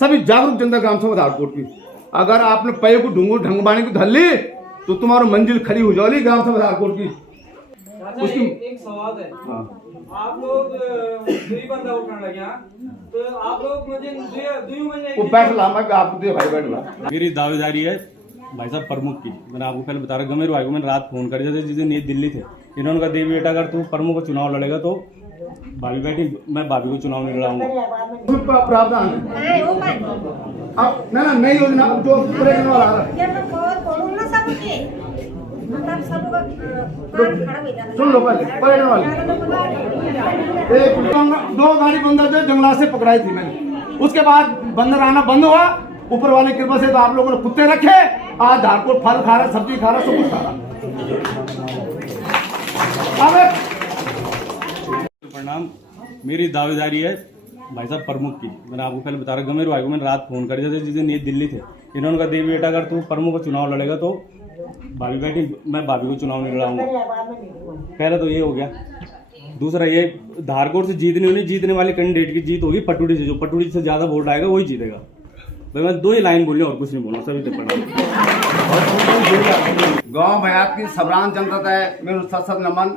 सभी जागरूक जनता ग्राम सभा धारकोट की। अगर आपने पैर को ढंग बाणी को धर ली तो तुम्हारी मंजिल खड़ी हो जाएगी ग्राम सभा धारकोट की। उसकी एक सवाल है। हाँ। आप लोग दुई बंदा उठाने लगे, तो आप लोग मुझे दुई महीने वो बैठ ला, मैं आपको दे भाई बैठ ला। मेरी दावेदारी है भाई साहब प्रमुख की। मैंने आपको पहले बता रहा, गमेर भाई को मैंने रात फोन कर दिया था जिस दिन ये दिल्ली थे। इन्होंने कहा देवी बेटा अगर तू प्रमुख का चुनाव लड़ेगा तो भाभी बैठी, मैं भाभी को चुनाव नहीं लड़ाऊंगा। प्रावधान अब ना नई योजना जो पर्यटन वाला आ रहा सुन लो पहले पर्यटन वाले एक दो गाड़ी बंदर जो जंगला से पकड़ाई थी मैंने, उसके बाद बंदर आना बंद हुआ। ऊपर वाले कृपा से तो आप लोगों ने कुत्ते रखे, आज धारकोट फल खा रहा, सब्जी खा रहा, सब कुछ खा रहा। प्रणाम। मेरी दावेदारी है भाई साहब प्रमुख की। मैंने आपको पहले बता रहा, गमेर भाई को मैंने रात फोन कर दिया था जिस दिन ये दिल्ली थे। इन्होंने कहा देवी बेटा अगर तू प्रमुख का चुनाव लड़ेगा तो भाभी बैठी, मैं भाभी को चुनाव नहीं लड़ाऊंगा। पहला तो ये हो गया। दूसरा ये धारकोट से जीतने वाले कैंडिडेट की जीत होगी पटुड़ी से। जो पटुड़ी से ज्यादा वोट आएगा वही जीतेगा। भाई मैं दो ही लाइन बोली और कुछ नहीं बोला, सभी तो पढ़ा। गांव भयात की सबरान जनता है मेरे सत नमन।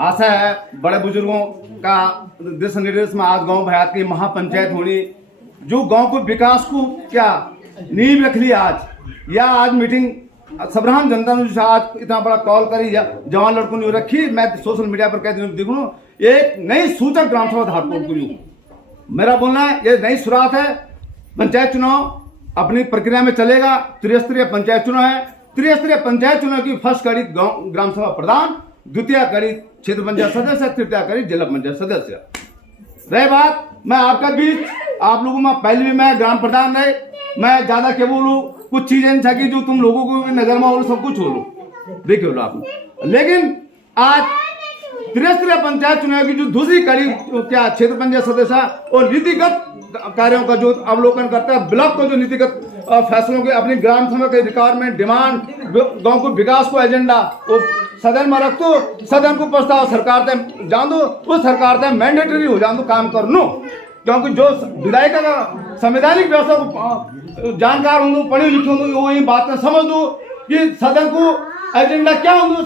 आशा है बड़े बुजुर्गों का दिशा निर्देश में आज गांव भयात की महापंचायत होनी, जो गांव को विकास को क्या नींव रख ली आज। या आज मीटिंग सबरान जनता ने आज इतना बड़ा कॉल करी जवान लड़कों ने रखी। मैं सोशल मीडिया पर कह देखूँ एक नई सूचक ग्राम सभा धारकोट को। मेरा बोलना है ये नई शुरुआत है। पंचायत चुनाव अपनी प्रक्रिया में चलेगा। त्रिस्तरीय पंचायत चुनाव है। त्रिस्तरीय पंचायत चुनाव की फर्स्ट कड़ी ग्राम सभा प्रधान, द्वितीय कड़ी क्षेत्र पंचायत सदस्य, तृतीय कड़ी जिला पंचायत सदस्य। रही बात मैं आपका बीच आप लोगों में पहले भी मैं ग्राम प्रधान रहे, मैं ज्यादा क्या बोलूं, कुछ चीजें कि जो तुम लोगों को नजर में हो सब कुछ हो लो देखिए लो आप। लेकिन आज त्रिस्तरीय पंचायत चुनाव की जो दूसरी कड़ी क्या क्षेत्र पंचायत सदस्य और नीतिगत कार्यों का जो अवलोकन करता है, ब्लॉक को जो नीतिगत फैसलों के अपनी ग्राम सभा के रिक्वायरमेंट डिमांड, गांव को विकास को एजेंडा वो सदन में रख दो, सदन को प्रस्ताव सरकार तक जान दो, उस सरकार तक मैंडेटरी हो जान दो काम कर लो। क्योंकि जो विधायिका का संवैधानिक व्यवस्था को जानकार हूँ, पढ़ी लिखी हूँ, वो ये बात समझ दो कि सदन को एजेंडा क्या होंगे।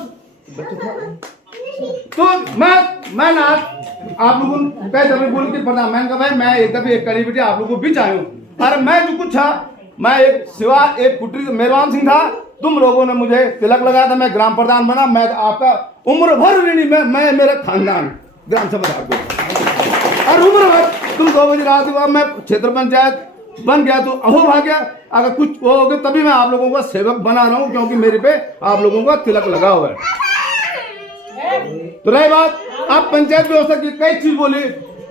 तो मैं ना आप लोगों को बोल के पढ़ा, मैंने कहा भाई मैं एक दफे एक कड़ी बेटी आप लोगों को बीच आयो। अरे मैं जो कुछ था मैं एक सिवा एक पुत्री मेहरबान सिंह था, तुम लोगों ने मुझे तिलक लगाया था, मैं ग्राम प्रधान बना। मैं आपका उम्र भर ऋणी, मैं मेरा खानदान ग्राम सभा धारकोट और उम्र भर तुम 2 बजे रात हुआ मैं क्षेत्र पंचायत बन गया तो अहो भाग्य। अगर कुछ हो गया तभी मैं आप लोगों का सेवक बना रहा हूँ, क्योंकि मेरे पे आप लोगों का तिलक लगा हुआ है। तो रही बात अब पंचायत व्यवस्था की कई चीज बोली।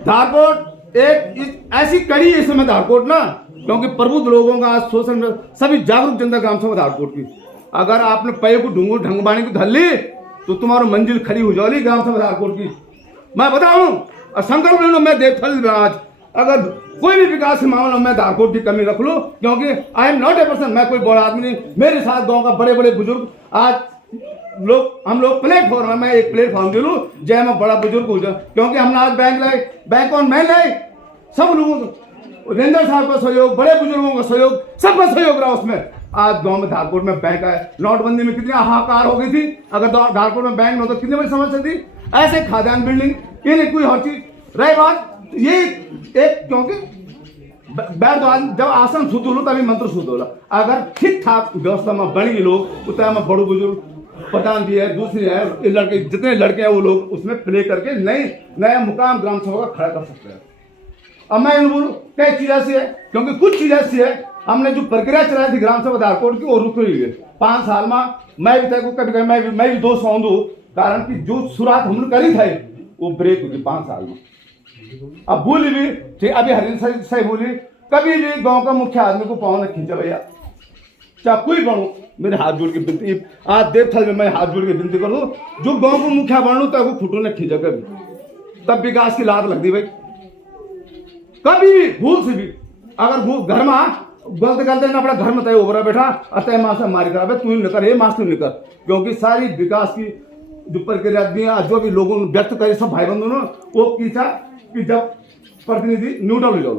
धारकोट एक ऐसी कड़ी है इस समय धारकोट ना, क्योंकि प्रबुद्ध लोगों का आज शोषण सभी जागरूक जनता ग्राम सभा धारकोट की। अगर आपने पैर को ढंग बाणी को धर ली तो तुम्हारी मंजिल खड़ी हो जाएगी ग्राम सभा धारकोट की। मैं बताऊं और संकल्प ले लो, मैं देवथल आज अगर कोई भी विकास के मामले में धारकोट की कमी रख लो, क्योंकि I am not a person, मैं कोई बड़ा आदमी नहीं। मेरे साथ गाँव का बड़े बड़े बुजुर्ग आज हम लोग प्लेटफॉर्म है, मैं एक प्लेटफॉर्म दे लूँ जय मैं बड़ा बुजुर्ग हो जाऊँ, क्योंकि हमने आज बैंक लाए, बैंक ऑन मैं लाए, सब लोगों को रेंजर साहब का सहयोग, बड़े बुजुर्गों का सहयोग, सबका सहयोग रहा उसमें। आज गांव में धारकोट में बैंक आए। नोटबंदी में कितनी हाहाकार हो गई थी, अगर धारकोट में बैंक न होता कितनी बड़ी समस्या थी। ऐसे खाद्यान्न बिल्डिंग ये नहीं कोई हर चीज रही बात ये एक, क्योंकि जब आसन शुद्ध हो तभी मंत्र शुद्ध होला। अगर ठीक ठाक व्यवस्था में बनी लोग उतना में बड़े बुजुर्ग प्रधान जी है, दूसरी है, लड़के जितने लड़के हैं वो लोग उसमें प्ले करके नया मुकाम ग्राम सभा का खड़ा कर सकते हैं। अब मैं बोलूँ कई चीज ऐसी है, क्योंकि कुछ चीज ऐसी है हमने जो प्रक्रिया चलाई थी ग्राम सभा धारकोट की वो रुक रही है 5 साल में। मैं भी तक कभी मैं भी दोस्त हूँ, कारण की जो शुरुआत हमने करी थी वो ब्रेक हुई 5 साल में। अब बोली भी ठीक, अभी हरिंदर सही बोली, कभी भी गांव का मुख्य आदमी को पाँव न खींचा भैया, चाहे कोई बनू। मेरे हाथ जोड़ के विनती आज देवथल में मैं हाथ जोड़ के विनती कर दूं, जो गांव को मुखिया बन लू तब फुटू ने खींचा कभी, तब विकास की लात लगती भाई। कभी भी भूल से भी अगर घर में गलत गलत ना अपना घर में तय ओवरा बैठा अतः माँ से मारी करा तू निकर ये मास तू निकर, क्योंकि सारी विकास की जो प्रक्रिया जो भी लोगों ने व्यक्त करे सब भाई बंधु ने वो की था कि जब प्रतिनिधि न्यूट्रल हो जाओ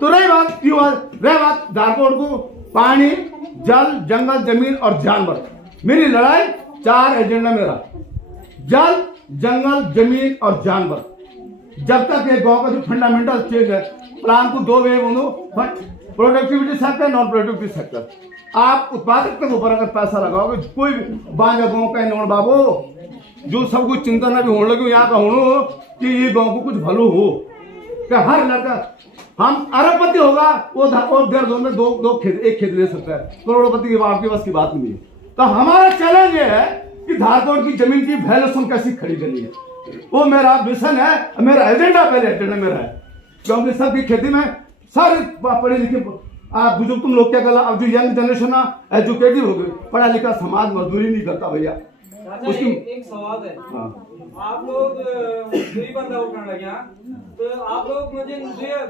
तो रही बात धारकोट को पानी, जल, जंगल, जमीन और जानवर, मेरी लड़ाई 4 एजेंडा मेरा, जल, जंगल, जमीन और जानवर। जब तक ये गांव का जो फंडामेंटल चेंज है, प्लान को 2 वे बोलो, productivity sector, non productive sector. आप उत्पादक के ऊपर अगर पैसा लगाओगे, कोई बांझा गाँव का नोन बाबू जो सब कुछ चिंता ना भी होने लगी यहाँ का होनो कि ये गांव को कुछ भलो हो, क्या हर लड़का हम अरबपति होगा वो 1.5 में एक खेत ले सकता है, करोड़पति की आपके बस की बात नहीं है। तो हमारा चैलेंज ये है कि धारकोट की जमीन की वैल्यूएशन कैसी खड़ी करनी है, वो मेरा मिशन है, मेरा एजेंडा, पहले एजेंडा मेरा है। क्योंकि सबकी खेती में सारे पढ़े लिखे आप बुजुर्ग तुम लोग क्या कर, अब जो यंग जनरेशन है एजुकेटिव हो गई, पढ़ा लिखा समाज मजदूरी नहीं करता भैया। उसकी एक सवाल है, आप लोग दुई बंदा वो करने लगे, तो आप लोग मुझे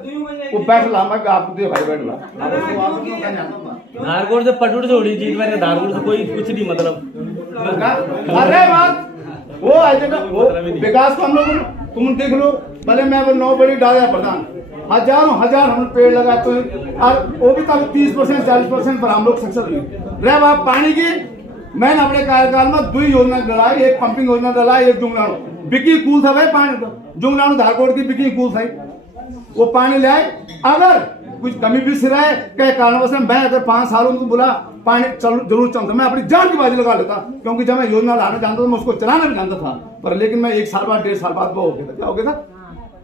दुई महीने वो बैठ ला, मैं आप दे भाई बैठ ला। धारकोट से पटुड़ छोड़ी जीत मैंने, धारकोट से कोई कुछ नहीं मतलब। अरे बात वो एजेंडा, वो विकास को हम लोग तुम देख लो, भले मैं 9 बड़ी डाला प्रधान, हजार हम पेड़ लगाए तो वो भी तब 30% 40% पर हम लोग सक्सेस हुए। रह बात पानी की, मैंने अपने कार्यकाल में 2 योजना डलाई, एक पंपिंग योजना डलाई, एक जुंगलाणु बिकी कूल था भाई पानी, तो जुंगलाणु धारकोट की बिकी कूल था, वो पानी ले आए। अगर कुछ कमी भी सिरा है कई कारणवश मैं अगर 5 सालों में बोला पानी जरूर चलता, मैं अपनी जान की बाजी लगा लेता, क्योंकि जब मैं योजना लाना जानता था मैं उसको चलाना भी जानता था, पर लेकिन मैं 1 साल बाद 1.5 साल बाद वो हो गया था, क्या हो गया था,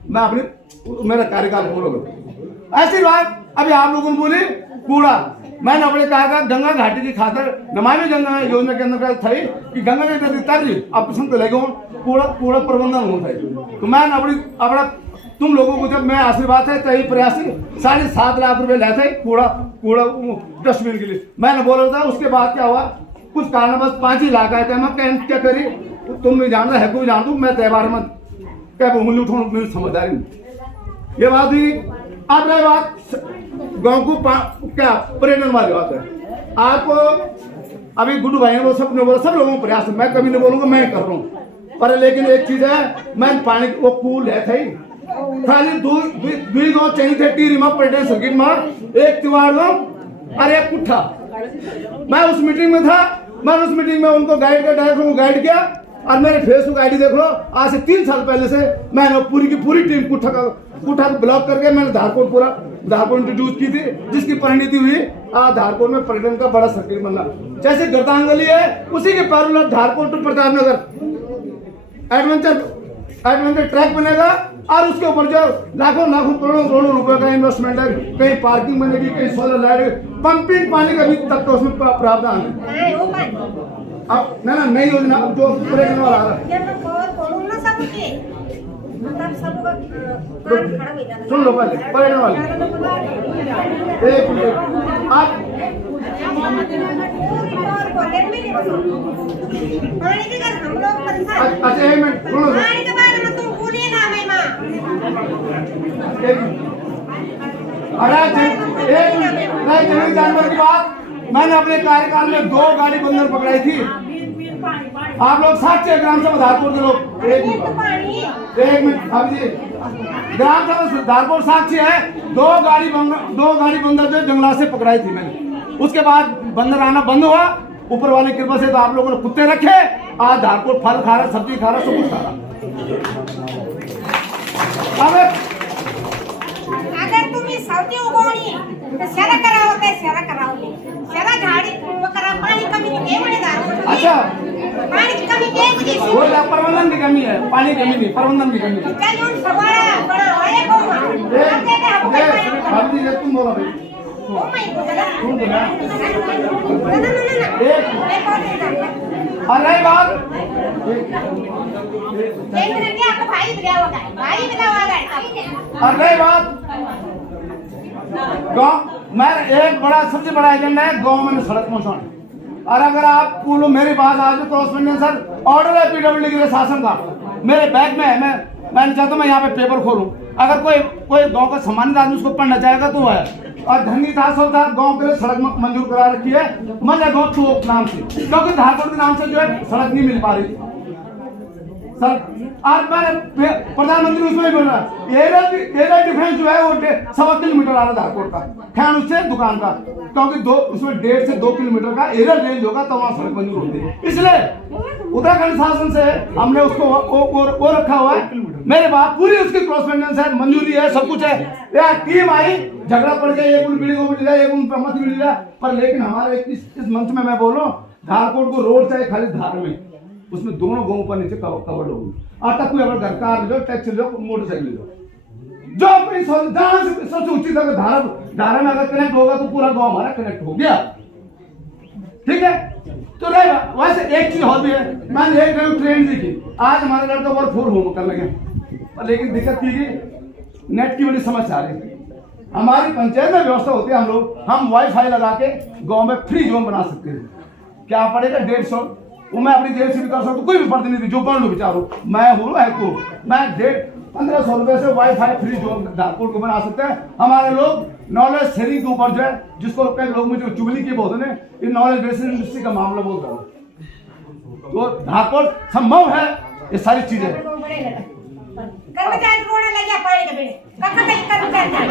मैं अपने मेरा कार्यकाल पूरा हो गया। ऐसी बात अभी आप लोगों ने बोली कूड़ा, मैंने अपने कार्यकाल गंगा घाटी की खातर नमामि गंगा योजना के अंदर थी कि गंगा के नदी तक आप पसंद तो लगे कूड़ा प्रबंधन होता है। तो मैंने अपना तुम लोगों को जब मैं आशीर्वाद है तभी प्रयासी 7.5 लाख रुपए लाए थे कूड़ा डस्टबिन के लिए, मैंने बोला था। उसके बाद क्या हुआ, कुछ कारणवश 5 ही लाख आए थे, मैं क्या करी तुम नहीं जानता है, कोई जान दू मैं त्यौहार में क्या उंगली उठाऊं, मेरी समझदारी नहीं। ये बात हुई। अब रही बात गांव को क्या पर्यटन वाली बात है, आपको अभी गुड्डू भाई ने सब लोगों को प्रयास, मैं कभी नहीं बोलूंगा, मैं कर रहा हूँ, पर लेकिन एक चीज है, मैं पानी वो कूल है थे खाली 2 गाँव चाहिए थे टीरी में पर्यटन सर्किट में, एक तिवाड़ गाँव और एक कुट्ठा। मैं उस मीटिंग में था, मैं उस मीटिंग में उनको गाइड कर डायरेक्टर को गाइड किया, और मेरे फेसबुक आईडी देख लो, आज से 3 साल पहले से मैंने पूरी की पूरी टीम कुट्ठा को ब्लॉक करके मैंने धारकोट इंट्रोड्यूस की थी, जिसकी परिणति हुई आज धारकोट में पर्यटन का बड़ा सर्किट बनना। जैसे गर्दांगली है उसी के parallel Dharkot to Pratapnagar adventure track बनेगा, और उसके ऊपर जो लाखों करोड़ों रुपए का इन्वेस्टमेंट है, कहीं पार्किंग बनेगी, कहीं सोलर लाइट, पंपिंग पानी का भी तक तो उसमें प्रावधान है। अब ना नई योजना जो पर्यटन वाला आ रहा है, सुन लो पहले पर्यटन वाले एक आप अच्छा 1 मिनट सुनो, जंगली जानवर की बात, मैंने अपने कार्यकाल में 2 गाड़ी बंदर पकड़ाई थी। आप लोग साक्षी है, ग्राम सभा धारकोट के लोग, 1 मिनट आप जी, ग्राम सभा धारकोट साक्षी है, 2 गाड़ी बंदर जो जंगलात से पकड़ाई थी मैंने। उसके बाद बंदर आना बंद हुआ, ऊपर वाली कृपा से तो आप लोगों ने कुत्ते रखे, आज धारकोट फल खा रहा, सब्जी खा रहा, सब कुछ खा रहा। अगर तुम्ही सवती उगवणी तर शेरा करावं, काय शेरा करावं, शेरा झाडी करा, पाणी कमी घे म्हणे धारकोट। अच्छा पाणी कमी घे म्हणजे वो प्रबंधन की कमी है, पानी की कमी नहीं, प्रबंधन की कमी है। त्या येऊन सवाळा बडा आहे को आप जी तुम बोलो भाई, ओ माय गॉड, तुम बोला ना अरे बात एक मिनिट के आपको भाई दिलावा काय, भाई दिलावा काय, अरे बात गाँव मैं एक बड़ा सबसे बड़ा एजेंडा है गाँव में सड़क पहुंचाना। और अगर आप बोलो मेरे पास आज क्रॉसमेंट सर ऑर्डर है पीडब्ल्यूडी के लिए शासन का, मेरे बैग में है, मैं चाहता हूँ मैं यहाँ पे पेपर खोलूँ, अगर कोई गांव का सम्मानित आदमी उसको पढ़ना चाहेगा तो है। और धनी था गांव के लिए सड़क मंजूर करा रखी है, मन गाँव नाम से, क्योंकि धारकोट के नाम से जो है सड़क नहीं मिल पा रही। सर आज मैंने प्रधानमंत्री उसमें भी बोला एरिया डिफरेंस जो है वो 1.25 किलोमीटर आ रहा है धारकोट का, खैर उससे दुकान का, क्योंकि उसमें 1.5 से 2 किलोमीटर का एरिया रेंज होगा तो वहाँ सड़क मंजूर होती है। इसलिए उत्तराखंड शासन से हमने उसको वो रखा हुआ है। मेरे बात पूरी उसकी क्रॉसपेंडेंस है, मंजूरी है, सब कुछ है। यार टीम आई, झगड़ा पड़ गया, एक उन बिल्डिंगों में मिला, एक उन मत मिला, पर लेकिन हमारे इस मंच में मैं बोल रहा हूँ, धारकोट को रोड चाहे खाली धार में, उसमें दोनों गाँव पर नीचे कवर्ड होगी। आज तक कोई अगर घर कार लो, टैक्सी लो, मोटरसाइकिल लो, जो अपनी जहां से सबसे ऊंची जगह धारा में अगर कनेक्ट होगा तो पूरा गांव हमारा कनेक्ट हो गया। ठीक है, तो रहेगा। वैसे एक चीज और भी है, मैंने एक ट्रेन देखी, आज हमारे लड़का वर्क फोर होम कर लगे, लेकिन दिक्कत थी कि नेट की बड़ी समस्या आ रही थी। हमारी पंचायत में व्यवस्था होती है, हम वाईफाई लगा के गांव में फ्री जोन बना सकते हैं। क्या पड़ेगा 150, वो मैं अपनी जेब से भी कर सकता हूँ, कोई भी प्रतिनिधि जो बन लो बेचारो, मैं हूँ मैं 1500 रुपए से वाईफाई फ्री जोन धारकोट को बना सकते हैं। हमारे लोग नॉलेज शेयरिंग के ऊपर जो है, जिसको कई लोग मुझे चुगली की बहुत है, इन नॉलेज बेस्ड इंडस्ट्री का मामला बहुत बड़ा, तो धारकोट संभव है ये सारी चीजें। कर्मचारी रोने लगे पानी के बेड़े कखा कहीं कर्मचारी कर्मचारी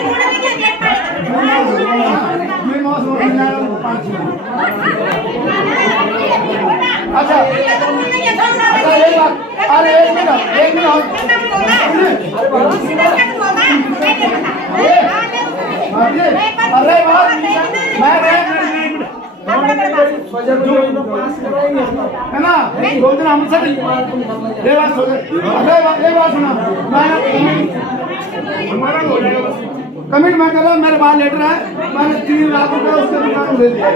रोने लगे गेट अच्छा अरे एक मिनट अरे है ना, दो दिन हमसे ये बात सुना, कमिट मैं कर रहा हूँ, मेरे पास लेटर है, मैंने 3 लाख रुपए उसके दुकान दे दिया।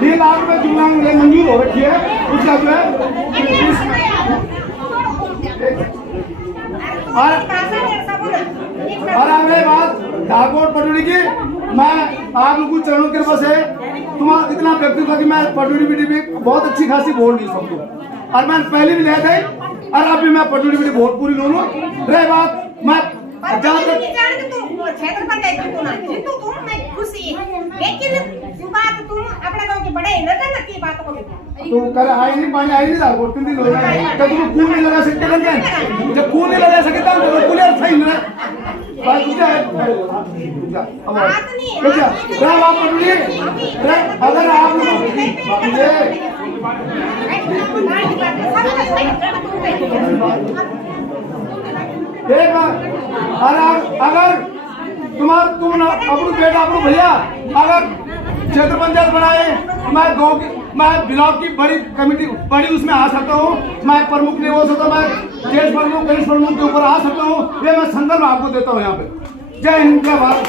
3 लाख रुपए दुकान मंजूर हो रखी है, उसका जो है और अगले बात धारकोट पटोरी की, मैं आप लोगों चरणों की कृपा से तुम्हारा इतना व्यक्तित्व कि मैं पटोरी बिटी में बहुत अच्छी खासी बोल नहीं सबको, और मैं पहले भी ले थे और अभी मैं पटोरी बिटी बहुत पूरी लूँ। रहे बात मैं क्षेत्र पर खुशी, लेकिन बात तुम अपने गांव के बड़े न बात को तो कल आई नहीं, पानी आई नहीं धारकोट 3 दिन हो गए, तो तुम खून नहीं लगा सकते बन, जब खून नहीं लगा सकते तो खुले सही ना अगर आप अगर तुम अपने बेटा अपने भैया अगर क्षेत्र पंचायत बनाए, मैं गाँव की मैं ब्लॉक की बड़ी कमेटी बड़ी उसमें आ सकता हूँ, मैं प्रमुख नहीं हो सकता, मैं देश प्रमुख देश प्रमुख के ऊपर आ सकता हूँ, ये मैं संदर्भ आपको देता हूँ यहाँ पे। जय हिंद, जय भारत।